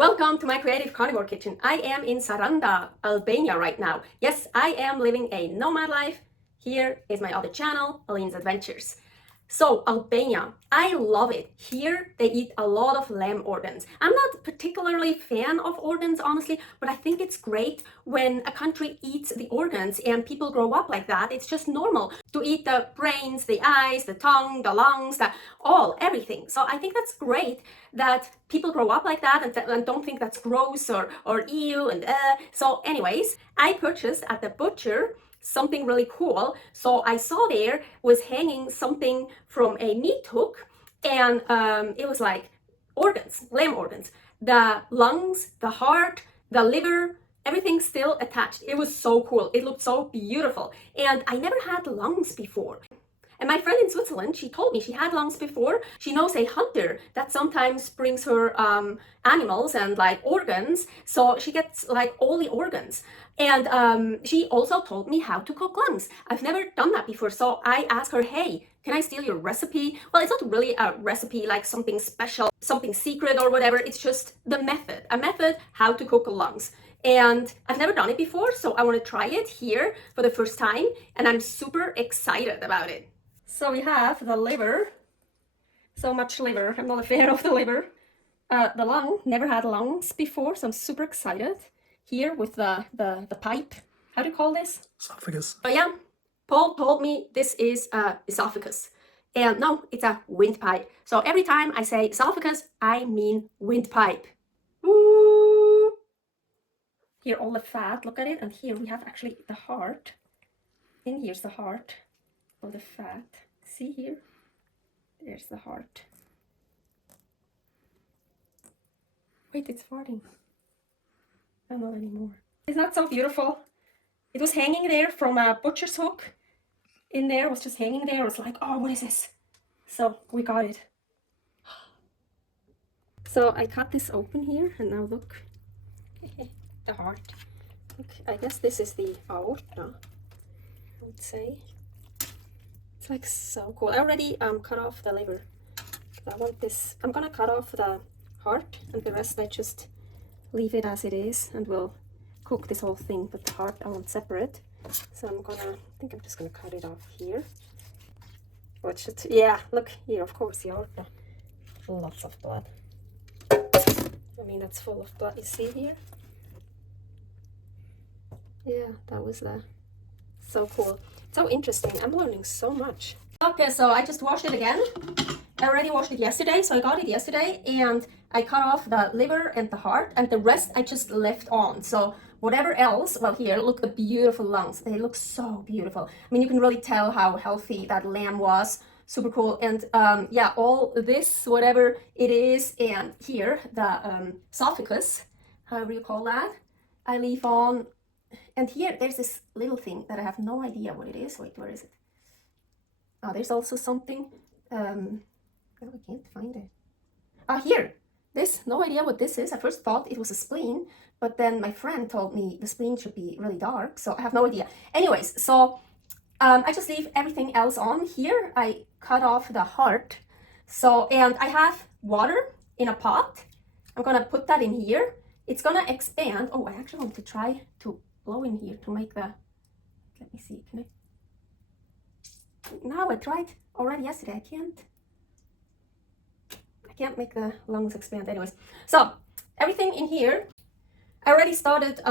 Welcome to my creative carnivore kitchen. I am in Saranda, Albania right now. Yes, I am living a nomad life. Here is my other channel, Aline's Adventures. So, Albania, I love it. Here they eat a lot of lamb organs. I'm not particularly a fan of organs, honestly, but I think it's great when a country eats the organs and people grow up like that. It's just normal to eat the brains, the eyes, the tongue, the lungs, everything. So I think that's great that people grow up like that and don't think that's gross or ew So anyways, I purchased at the butcher something really cool. So I saw there was hanging something from a meat hook, and it was like organs, lamb organs, the lungs, the heart, the liver, everything still attached. It was so cool. It looked so beautiful, and I never had lungs before. And my friend in Switzerland, she told me she had lungs before. She knows a hunter that sometimes brings her animals and like organs. So she gets like all the organs. And she also told me how to cook lungs. I've never done that before. So I asked her, hey, can I steal your recipe? Well, it's not really a recipe like something special, something secret or whatever. It's just the method, a method how to cook lungs. And I've never done it before, so I want to try it here for the first time. And I'm super excited about it. So we have the liver, so much liver. I'm not a fan of the liver. The lung, never had lungs before, so I'm super excited. Here with the pipe, how do you call this? Esophagus. Oh yeah, Paul told me this is esophagus. And no, it's a windpipe. So every time I say esophagus, I mean windpipe. Ooh. Here all the fat, look at it. And here we have actually the heart. And here's the heart. Of the fat. See here? There's the heart. Wait, it's farting. Oh, not anymore. It's not so beautiful. It was hanging there from a butcher's hook. In there, it was just hanging there. I was like, oh, what is this? So we got it. So I cut this open here, and now look. The heart. Look, I guess this is the aorta, I would say. It's like so cool. I already cut off the liver. I want this. I'm gonna cut off the heart, and the rest I just leave it as it is, and we'll cook this whole thing. But the heart I want separate, so I think I'm just gonna cut it off here. Watch it. Yeah, look here. Of course, the aorta. Lots of blood. I mean, that's full of blood. You see here? Yeah, that was so cool. So interesting. I'm learning so much. Okay, so I just washed it again. I already washed it yesterday, so I got it yesterday, and I cut off the liver and the heart, and the rest I just left on. So whatever else, well, here, look, the beautiful lungs. They look so beautiful. I mean, you can really tell how healthy that lamb was. Super cool. And yeah, all this, whatever it is, and here, the esophagus, however you call that, I leave on. And here, there's this little thing that I have no idea what it is. Wait, where is it? Oh, there's also something. Oh, I can't find it. Ah, here. This, no idea what this is. I first thought it was a spleen, but then my friend told me the spleen should be really dark, so I have no idea. Anyways, so I just leave everything else on. Here, I cut off the heart. So, and I have water in a pot. I'm gonna put that in here. It's gonna expand. Oh, I actually want to try to blow in here to make the, let me see, can I? No, I tried already yesterday. I can't make the lungs expand. Anyways, so everything in here, I already started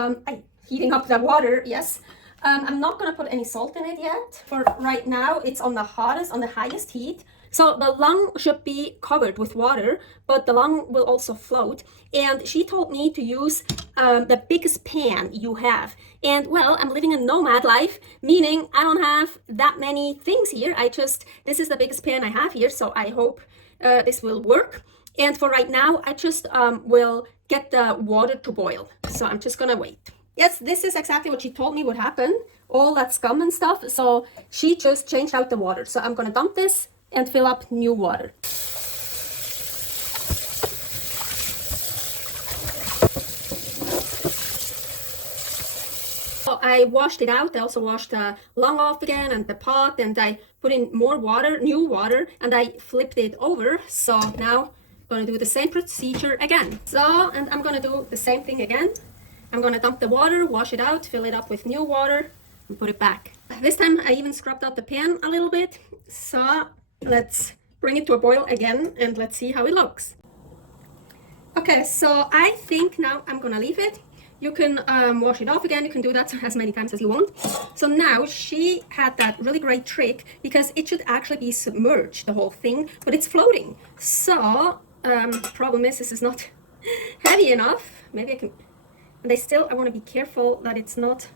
heating up the water. Yes, I'm not gonna put any salt in it yet. For right now, it's on the highest heat. So the lung should be covered with water, but the lung will also float. And she told me to use the biggest pan you have. And well, I'm living a nomad life, meaning I don't have that many things here. This is the biggest pan I have here, so I hope this will work. And for right now, I just will get the water to boil. So I'm just gonna wait. Yes, this is exactly what she told me would happen. All that scum and stuff. So she just changed out the water. So I'm gonna dump this and fill up new water. So I washed it out. I also washed the lung off again and the pot, and I put in more water, new water, and I flipped it over. So now gonna do the same procedure again. So, and I'm gonna do the same thing again. I'm gonna dump the water, wash it out, fill it up with new water, and put it back. This time I even scrubbed out the pan a little bit. So let's bring it to a boil again and let's see how it looks. Okay, so I think now I'm gonna leave it. You can wash it off again. You can do that as many times as you want. So now she had that really great trick because it should actually be submerged, the whole thing, but it's floating. So problem is this is not heavy enough. Maybe I can, and I want to be careful that it's not.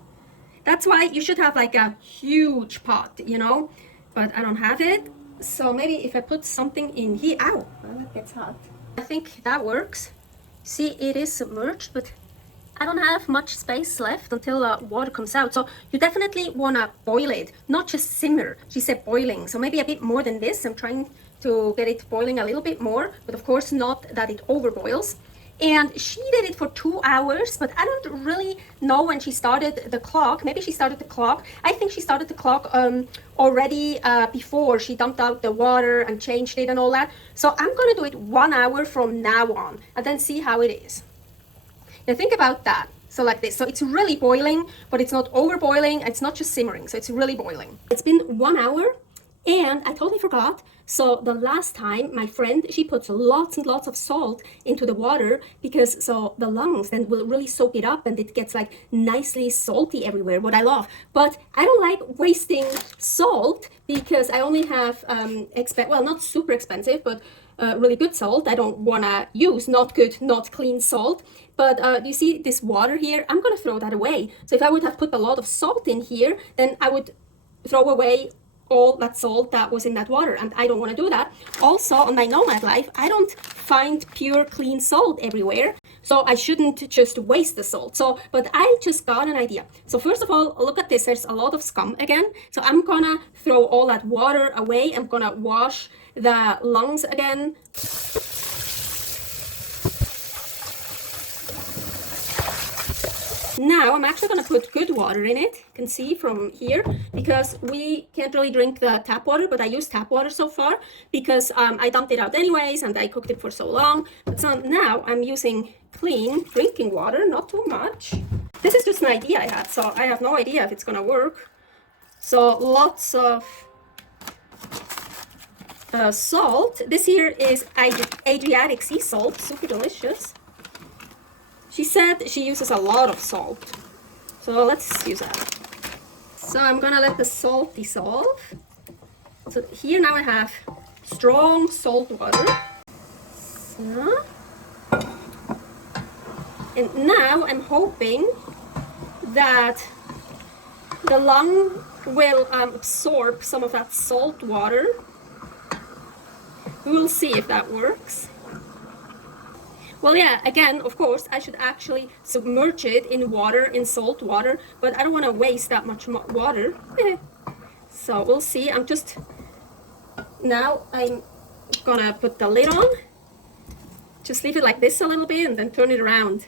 That's why you should have like a huge pot, you know, but I don't have it. So maybe if I put something in here, ow, well, that gets hot. I think that works. See, it is submerged, but I don't have much space left until water comes out. So you definitely want to boil it, not just simmer. She said boiling, so maybe a bit more than this. I'm trying to get it boiling a little bit more, but of course not that it overboils. And she did it for 2 hours, but I don't really know when she started the clock. Maybe she started the clock. I think she started the clock already before she dumped out the water and changed it and all that. So I'm gonna do it 1 hour from now on and then see how it is. Now think about that. So like this. So it's really boiling, but it's not over boiling. It's not just simmering. So it's really boiling. It's been 1 hour and I totally forgot. So the last time my friend, she puts lots and lots of salt into the water because so the lungs then will really soak it up and it gets like nicely salty everywhere, what I love. But I don't like wasting salt because I only have, well, not super expensive, but really good salt. I don't want to use not good, not clean salt. But you see this water here? I'm going to throw that away. So if I would have put a lot of salt in here, then I would throw away all that salt that was in that water, and I don't want to do that. Also, on my nomad life, I don't find pure clean salt everywhere, so I shouldn't just waste the salt. So, but I just got an idea. So first of all, look at this. There's a lot of scum again. So I'm gonna throw all that water away. I'm gonna wash the lungs again. Now I'm actually going to put good water in it. You can see from here because we can't really drink the tap water, but I use tap water so far because I dumped it out anyways and I cooked it for so long. But so now I'm using clean drinking water, not too much. This is just an idea I had, so I have no idea if it's going to work. So lots of salt. This here is Adriatic sea salt, super delicious. She said she uses a lot of salt, so let's use that. So I'm gonna let the salt dissolve. So here now I have strong salt water. So, and now I'm hoping that the lung will absorb some of that salt water. We will see if that works. Well, yeah, again, of course, I should actually submerge it in water, in salt water, but I don't want to waste that much water. So we'll see. Now I'm gonna put the lid on. Just leave it like this a little bit and then turn it around.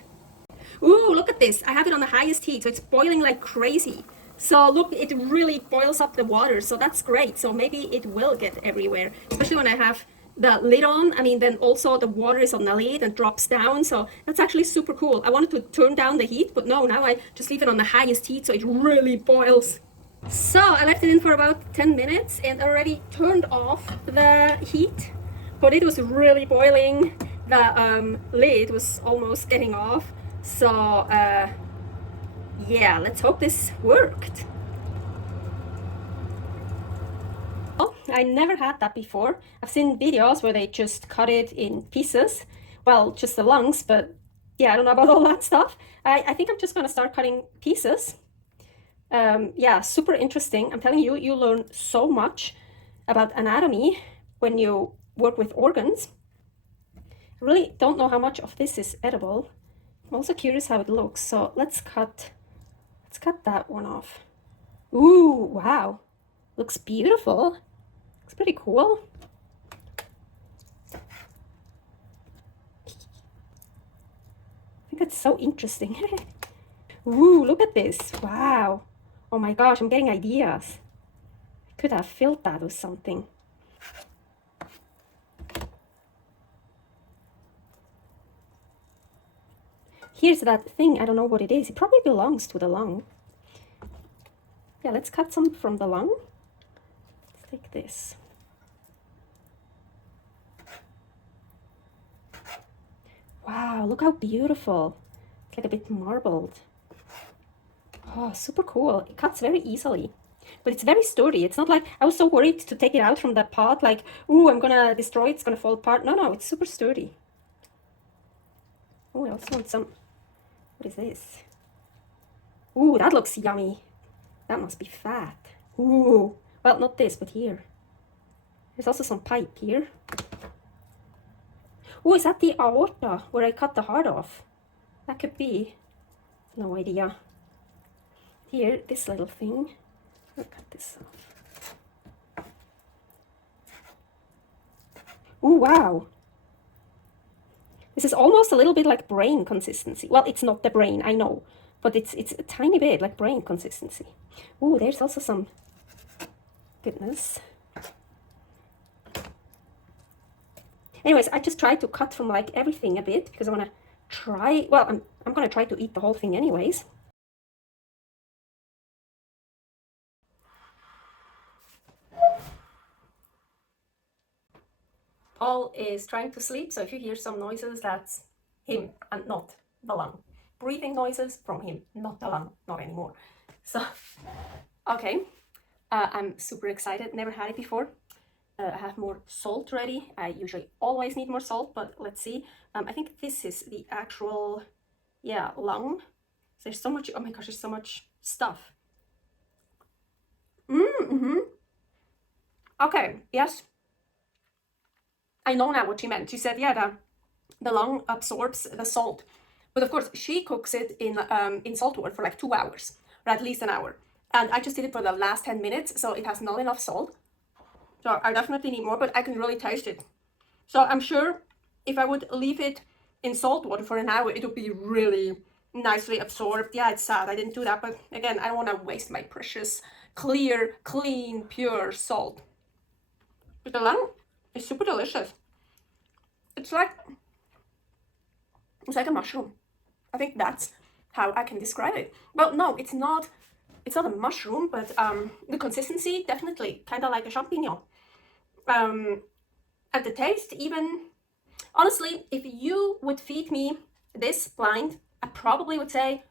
Ooh, look at this. I have it on the highest heat, so it's boiling like crazy. So look, it really boils up the water, so that's great. So maybe it will get everywhere, especially when I have the lid on. I mean, then also the water is on the lid and drops down, so that's actually super cool. I wanted to turn down the heat, but no, now I just leave it on the highest heat so it really boils. So I left it in for about 10 minutes and already turned off the heat, but it was really boiling. The lid was almost getting off, so yeah, let's hope this worked. I never had that before. I've seen videos where they just cut it in pieces. Well, just the lungs, but yeah, I don't know about all that stuff. I think I'm just gonna start cutting pieces. Yeah, super interesting. I'm telling you, you learn so much about anatomy when you work with organs. I really don't know how much of this is edible. I'm also curious how it looks. So let's cut that one off. Ooh, wow. Looks beautiful. Looks pretty cool. I think it's so interesting. Ooh, look at this. Wow. Oh my gosh, I'm getting ideas. I could have filled that with something. Here's that thing, I don't know what it is. It probably belongs to the lung. Yeah, let's cut some from the lung. Let's take this. Wow, look how beautiful. It's like a bit marbled. Oh, super cool. It cuts very easily. But it's very sturdy. It's not like, I was so worried to take it out from that pot, like, ooh, I'm gonna destroy it, it's gonna fall apart. No, it's super sturdy. Oh, I also want some, what is this? Ooh, that looks yummy. That must be fat. Ooh, well, not this, but here. There's also some pipe here. Ooh, is that the aorta where I cut the heart off? That could be. No idea. Here, this little thing. I'll cut this off. Ooh, wow. This is almost a little bit like brain consistency. Well, it's not the brain, I know, but it's a tiny bit like brain consistency. Ooh, there's also some goodness. Anyways, I just tried to cut from like everything a bit because I want to try, well, I'm going to try to eat the whole thing anyways. Paul is trying to sleep, so if you hear some noises, that's him and not the lung. Breathing noises from him, not the lung, not anymore. So, okay, I'm super excited, never had it before. I have more salt ready. I usually always need more salt, but let's see. I think this is the actual, yeah, lung. There's so much, oh my gosh, there's so much stuff. Okay, yes. I know now what she meant. She said, yeah, the lung absorbs the salt. But of course, she cooks it in salt water for like 2 hours, or at least an hour. And I just did it for the last 10 minutes, so it has not enough salt. So I definitely need more, but I can really taste it. So I'm sure if I would leave it in salt water for an hour, it would be really nicely absorbed. Yeah, it's sad I didn't do that, but again, I don't want to waste my precious, clear, clean, pure salt. But the lung is super delicious. It's like a mushroom. I think that's how I can describe it. Well, no, it's not a mushroom, but the consistency definitely kind of like a champignon. And the taste, even honestly, if you would feed me this blind, I probably would say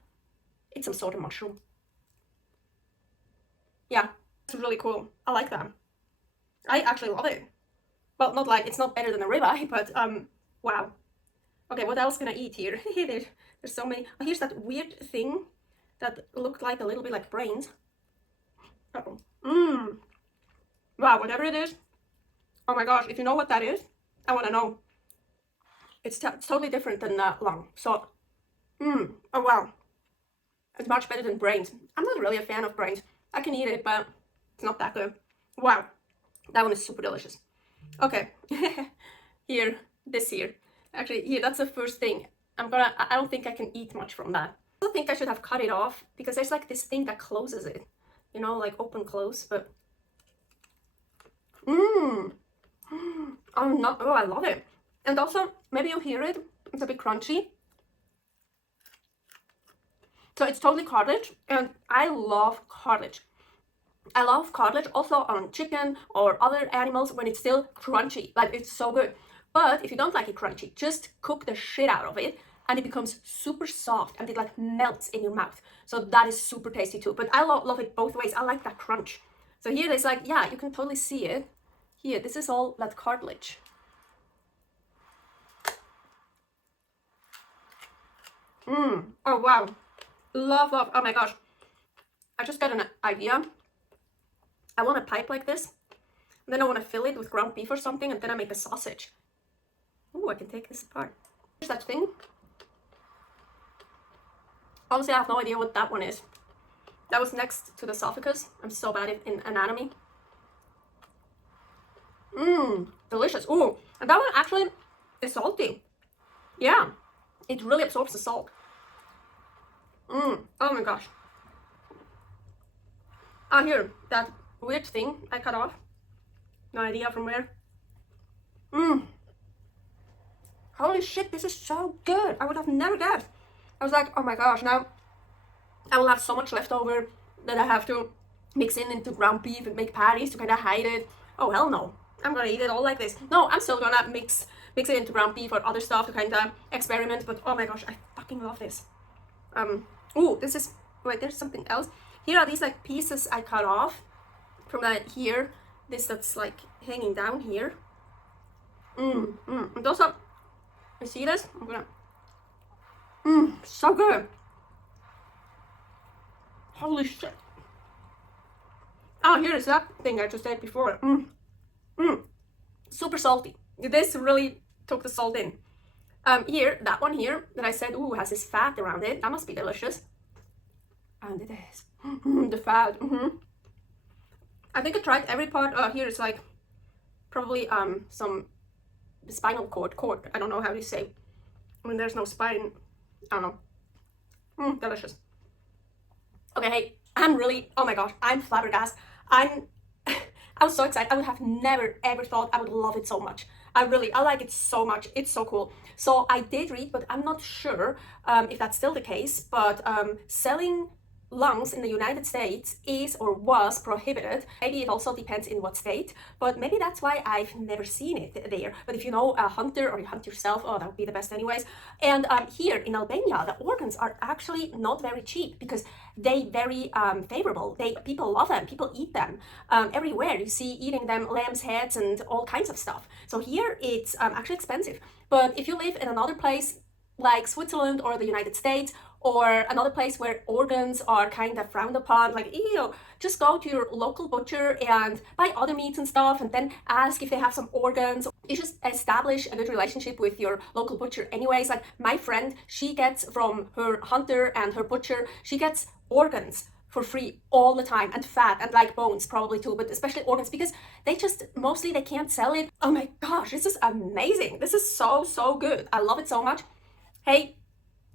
it's some sort of mushroom. Yeah, it's really cool. I like that. I actually love it. Well, not like it's not better than a ribeye, but wow. Okay, what else can I eat here? There's so many. Oh, here's that weird thing that looked like a little bit like brains. Uh-oh. Wow, whatever it is. Oh my gosh, if you know what that is, I want to know. It's totally different than lung. So, oh wow. It's much better than brains. I'm not really a fan of brains. I can eat it, but it's not that good. Wow, that one is super delicious. Okay, here, this here. Actually, here, that's the first thing. I don't think I can eat much from that. I think I should have cut it off because there's like this thing that closes it. You know, like open, close, but... Oh, I love it. And also, maybe you'll hear it. It's a bit crunchy. So it's totally cartilage, and I love cartilage. I love cartilage also on chicken or other animals when it's still crunchy. Like, it's so good. But if you don't like it crunchy, just cook the shit out of it and it becomes super soft and it like melts in your mouth. So that is super tasty too. But I love it both ways. I like that crunch. So here there's like, yeah, you can totally see it. Here, this is all that cartilage. Oh wow. Love. Oh my gosh. I just got an idea. I want a pipe like this. And then I want to fill it with ground beef or something, and then I make a sausage. Oh, I can take this apart. Here's that thing. Honestly, I have no idea what that one is. That was next to the esophagus. I'm so bad in anatomy. Delicious. Oh, and that one actually is salty. Yeah, it really absorbs the salt. Oh my gosh. Ah, here, that weird thing I cut off. No idea from where. Holy shit, this is so good. I would have never guessed. I was like, oh my gosh, now I will have so much left over that I have to mix into ground beef and make patties to kind of hide it. Oh hell no, I'm gonna eat it all like this. No, I'm still gonna mix it into ground beef or other stuff to kind of experiment, but oh my gosh, I fucking love this. Oh, this is, wait, there's something else. Here are these like pieces I cut off from that here, this that's like hanging down here. And those are, you see this? I'm gonna, so good. Holy shit. Oh, here's that thing I just ate before. Super salty. This really took the salt in. Here, that one here that I said, ooh, has this fat around it. That must be delicious. And it is. The fat. I think I tried every part. Here it's like probably some spinal cord. I don't know how you say. I mean, there's no spine. I don't know. Delicious. Okay, hey, I'm really, oh my gosh, I'm flabbergasted. I was so excited. I would have never ever thought I would love it so much. I like it so much. It's so cool. So I did read, but I'm not sure if that's still the case, but selling lungs in the United States is or was prohibited. Maybe it also depends in what state, but maybe that's why I've never seen it there. But if you know a hunter or you hunt yourself, oh, that would be the best anyways. And here in Albania, the organs are actually not very cheap because they very favorable. People love them, people eat them everywhere. You see eating them, lamb's heads and all kinds of stuff. So here it's actually expensive. But if you live in another place like Switzerland or the United States, or another place where organs are kind of frowned upon, like, ew, just go to your local butcher and buy other meats and stuff and then ask if they have some organs. You just establish a good relationship with your local butcher anyways. Like my friend, she gets from her hunter and her butcher, she gets organs for free all the time, and fat and like bones probably too, but especially organs because they just mostly they can't sell it. Oh my gosh, this is amazing. This is so good. I love it so much. Hey,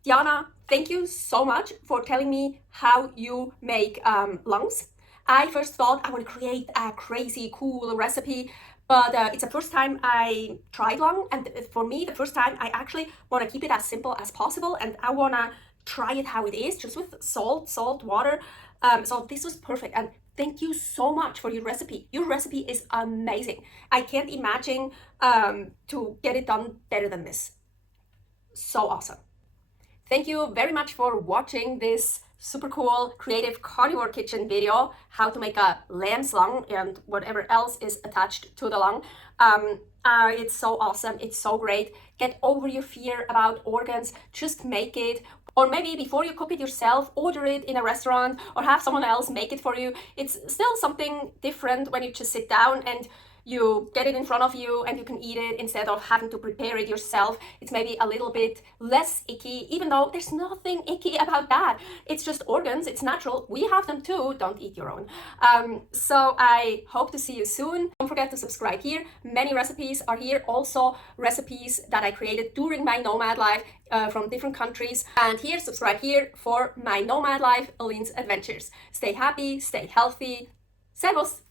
Diana, thank you so much for telling me how you make lungs. I first thought I would create a crazy cool recipe, but it's the first time I tried lung, and for me, the first time I actually want to keep it as simple as possible, and I want to try it how it is, just with salt, water. So this was perfect, and thank you so much for your recipe. Your recipe is amazing. I can't imagine to get it done better than this. So awesome. Thank you very much for watching this super cool creative carnivore kitchen video, how to make a lamb's lung and whatever else is attached to the lung. It's so awesome. It's so great. Get over your fear about organs. Just make it. Or maybe before you cook it yourself, order it in a restaurant or have someone else make it for you. It's still something different when you just sit down and you get it in front of you and you can eat it instead of having to prepare it yourself. It's maybe a little bit less icky, even though there's nothing icky about that. It's just organs, it's natural. We have them too, don't eat your own. So I hope to see you soon. Don't forget to subscribe here. Many recipes are here, also recipes that I created during my nomad life from different countries. And here, subscribe here for my nomad life, Aline's Adventures. Stay happy, stay healthy. Servus!